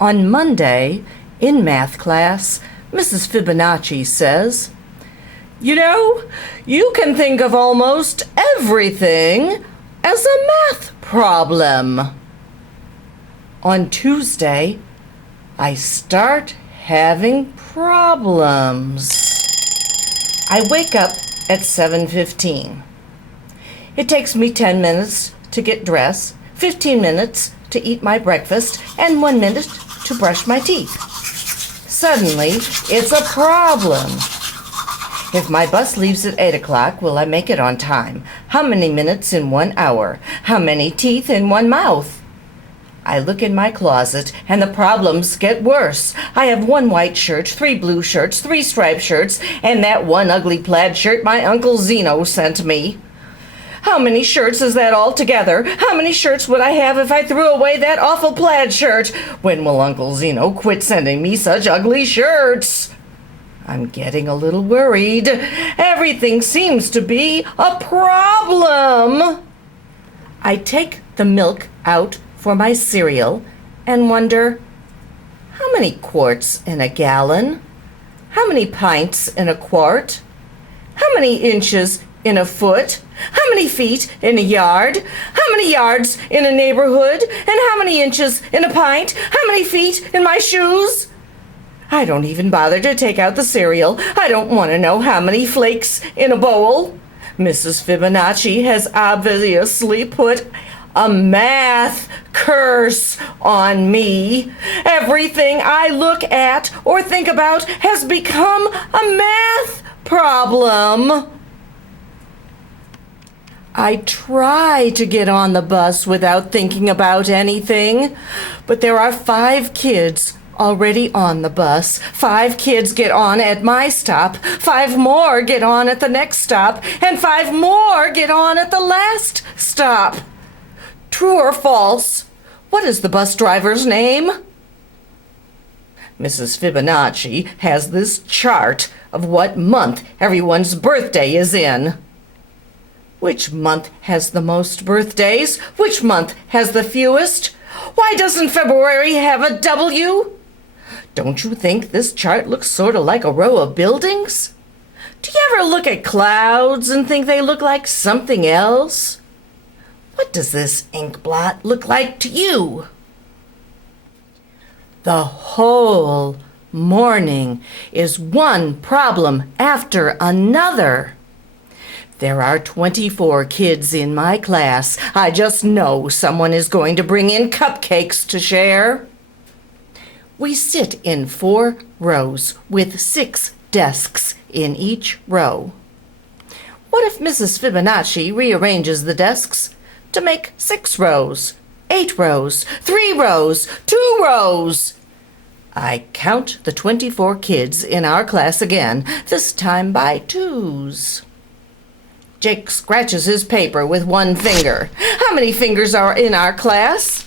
On Monday, in math class, Mrs. Fibonacci says, "You know, you can think of almost everything as a math problem." On Tuesday, I start having problems. I wake up at 7:15. It takes me 10 minutes to get dressed, 15 minutes to eat my breakfast, and 1 minute to brush my teeth. Suddenly, it's a problem. If my bus leaves at 8 o'clock, will I make it on time? How many minutes in 1 hour? How many teeth in one mouth? I look in my closet, and the problems get worse. I have 1 white shirt, 3 blue shirts, 3 striped shirts, and that 1 ugly plaid shirt my Uncle Zeno sent me. How many shirts is that altogether? How many shirts would I have if I threw away that awful plaid shirt? When will Uncle Zeno quit sending me such ugly shirts? I'm getting a little worried. Everything seems to be a problem. I take the milk out for my cereal and wonder, how many quarts in a gallon? How many pints in a quart? How many inches in a foot? How many feet in a yard? How many yards in a neighborhood? And how many inches in a pint? How many feet in my shoes? I don't even bother to take out the cereal. I don't want to know how many flakes in a bowl. Mrs. Fibonacci has obviously put a math curse on me. Everything I look at or think about has become a math problem. I try to get on the bus without thinking about anything, but there are 5 kids already on the bus. 5 kids get on at my stop, 5 more get on at the next stop, and 5 more get on at the last stop. True or false? What is the bus driver's name? Mrs. Fibonacci has this chart of what month everyone's birthday is in. Which month has the most birthdays? Which month has the fewest? Why doesn't February have a W? Don't you think this chart looks sort of like a row of buildings? Do you ever look at clouds and think they look like something else? What does this ink blot look like to you? The whole morning is one problem after another. There are 24 kids in my class. I just know someone is going to bring in cupcakes to share. We sit in 4 rows with 6 desks in each row. What if Mrs. Fibonacci rearranges the desks to make 6 rows, 8 rows, 3 rows, 2 rows? I count the 24 kids in our class again, this time by 2s. Jake scratches his paper with 1 finger. How many fingers are in our class?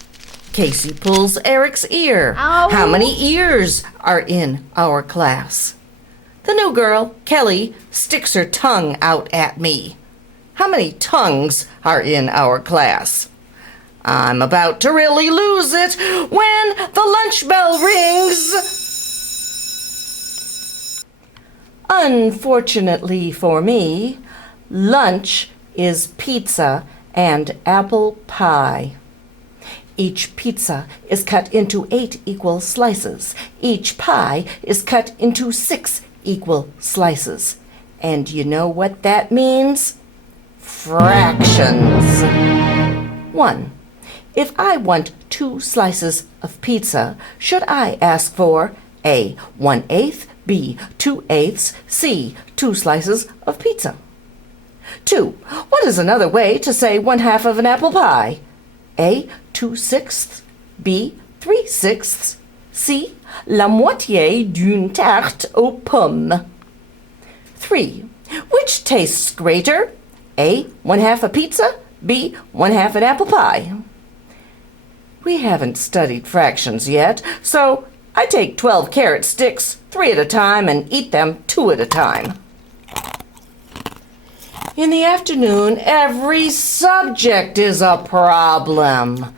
Casey pulls Eric's ear. Ow. How many ears are in our class? The new girl, Kelly, sticks her tongue out at me. How many tongues are in our class? I'm about to really lose it when the lunch bell rings. Unfortunately for me, lunch is pizza and apple pie. Each pizza is cut into 8 equal slices. Each pie is cut into 6 equal slices. And you know what that means? Fractions. 1. If I want 2 slices of pizza, should I ask for A, 1/8, B, 2/8, C, 2 slices of pizza? 2. What is another way to say 1/2 of an apple pie? A, 2/6, B, 3/6, C, la moitié d'une tarte aux pommes. 3. Which tastes greater? A, 1/2 a pizza, B, 1/2 an apple pie. We haven't studied fractions yet, so I take 12 carrot sticks, 3 at a time, and eat them 2 at a time. In the afternoon, every subject is a problem.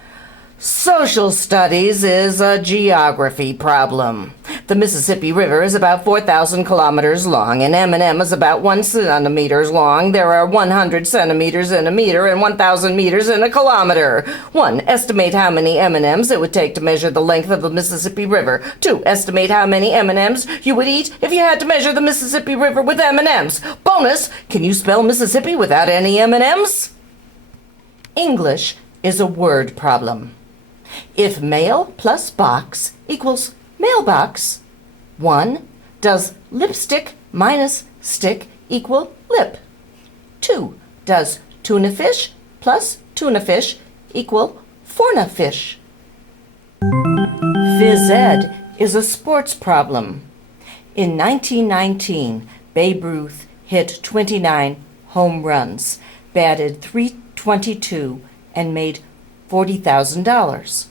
Social studies is a geography problem. The Mississippi River is about 4,000 kilometers long, and M&M is about 1 centimeter long. There are 100 centimeters in a meter and 1,000 meters in a kilometer. 1. Estimate how many M&Ms it would take to measure the length of the Mississippi River. 2. Estimate how many M&Ms you would eat if you had to measure the Mississippi River with M&Ms. Bonus, can you spell Mississippi without any M&Ms? English is a word problem. If mail plus box equals mailbox, 1. Does lipstick minus stick equal lip? 2. Does tuna fish plus tuna fish equal forna fish? Phys ed is a sports problem. In 1919, Babe Ruth hit 29 home runs, batted .322, and made $40,000.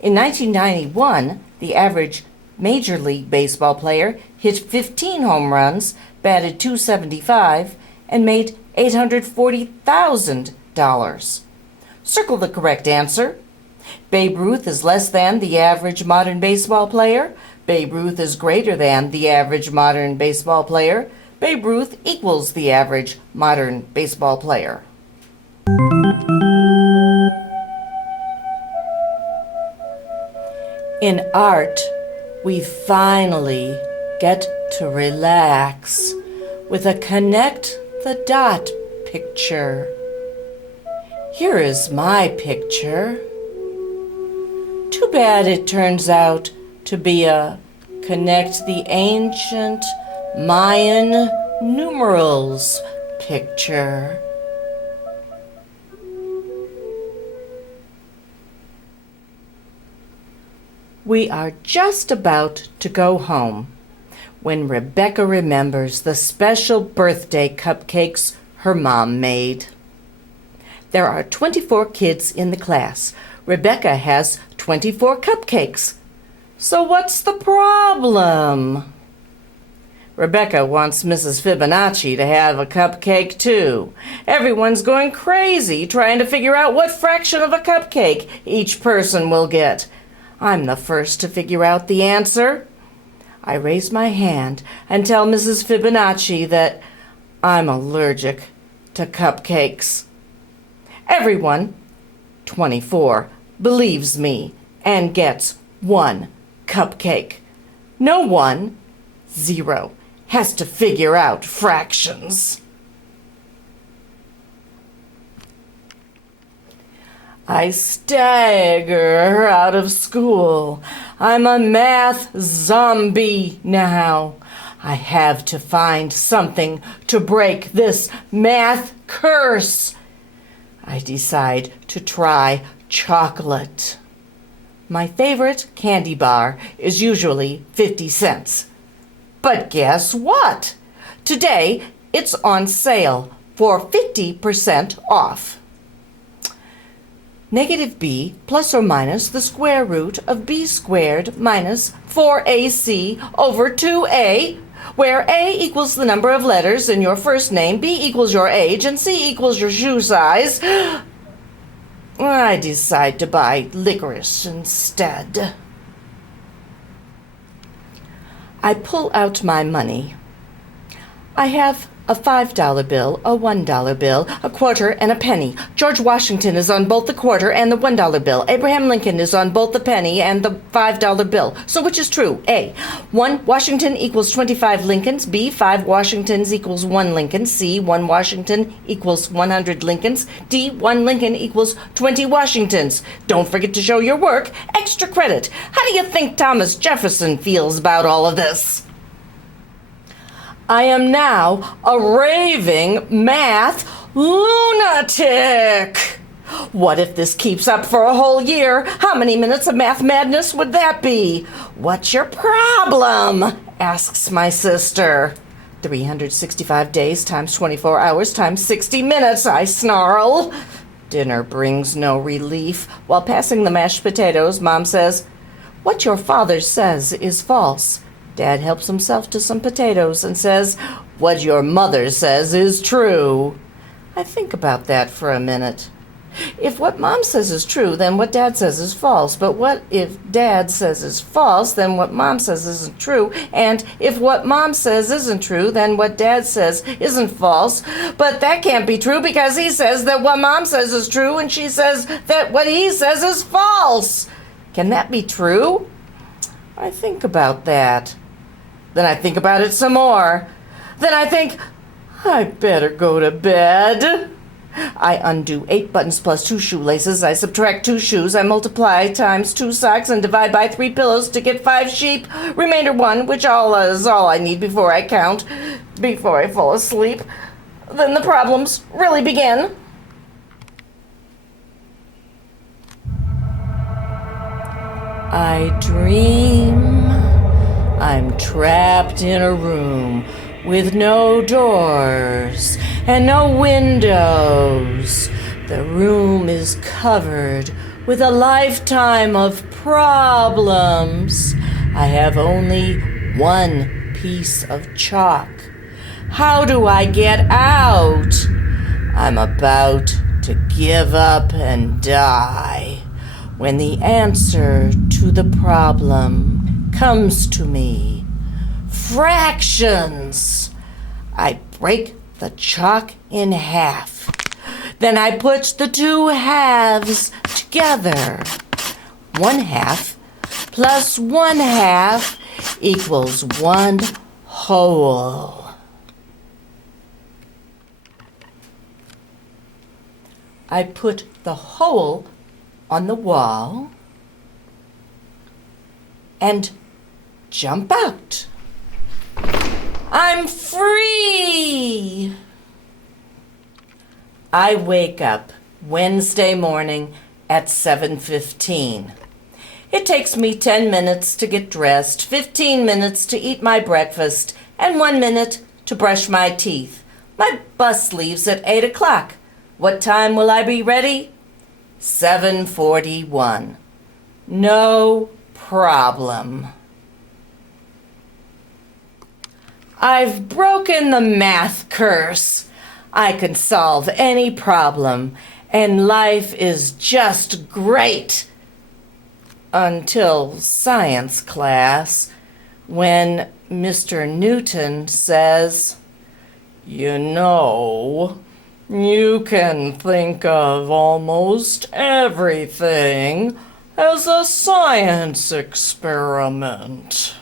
In 1991, the average Major League Baseball player hit 15 home runs, batted .275, and made $840,000. Circle the correct answer. Babe Ruth is less than the average modern baseball player. Babe Ruth is greater than the average modern baseball player. Babe Ruth equals the average modern baseball player. In art, we finally get to relax with a connect the dot picture. Here is my picture. Too bad it turns out to be a connect the ancient Mayan numerals picture. We are just about to go home when Rebecca remembers the special birthday cupcakes her mom made. There are 24 kids in the class. Rebecca has 24 cupcakes. So what's the problem? Rebecca wants Mrs. Fibonacci to have a cupcake too. Everyone's going crazy trying to figure out what fraction of a cupcake each person will get. I'm the first to figure out the answer. I raise my hand and tell Mrs. Fibonacci that I'm allergic to cupcakes. Everyone, 24, believes me and gets 1 cupcake. No one, 0, has to figure out fractions. I stagger out of school. I'm a math zombie now. I have to find something to break this math curse. I decide to try chocolate. My favorite candy bar is usually 50 cents. But guess what? Today it's on sale for 50% off. Negative b plus or minus the square root of b squared minus 4ac over 2a, where a equals the number of letters in your first name, b equals your age, and c equals your shoe size. I decide to buy licorice instead. I pull out my money. I have a $5 bill, a $1 bill, a quarter, and a penny. George Washington is on both the quarter and the $1 bill. Abraham Lincoln is on both the penny and the $5 bill. So which is true? A. 1 Washington equals 25 Lincolns. B. 5 Washingtons equals 1 Lincoln. C. 1 Washington equals 100 Lincolns. D. 1 Lincoln equals 20 Washingtons. Don't forget to show your work. Extra credit. How do you think Thomas Jefferson feels about all of this? I am now a raving math lunatic. What if this keeps up for a whole year? How many minutes of math madness would that be? What's your problem? Asks my sister. 365 days times 24 hours times 60 minutes, I snarl. Dinner brings no relief. While passing the mashed potatoes, Mom says, "What your father says is false." Dad helps himself to some potatoes and says, "What your mother says is true." I think about that for a minute. If what Mom says is true, then what Dad says is false. But what if Dad says is false, then what Mom says isn't true? And if what Mom says isn't true, then what Dad says isn't false. But that can't be true because he says that what Mom says is true and she says that what he says is false. Can that be true? I think about that. Then I think about it some more. Then I think, I better go to bed. I undo 8 buttons plus 2 shoelaces. I subtract 2 shoes. I multiply times 2 socks and divide by 3 pillows to get 5 sheep. Remainder 1, which is all I need before I count, before I fall asleep. Then the problems really begin. I dream I'm trapped in a room with no doors and no windows. The room is covered with a lifetime of problems. I have only 1 piece of chalk. How do I get out? I'm about to give up and die when the answer to the problem comes to me. Fractions. I break the chalk in half. Then I put the 2 halves together. 1 half plus 1 half equals 1 whole. I put the whole on the wall and jump out. I'm free! I wake up Wednesday morning at 7:15. It takes me 10 minutes to get dressed, 15 minutes to eat my breakfast, and 1 minute to brush my teeth. My bus leaves at 8 o'clock. What time will I be ready? 7:41. No problem. I've broken the math curse. I can solve any problem, and life is just great. Until science class, when Mr. Newton says, "You know, you can think of almost everything as a science experiment."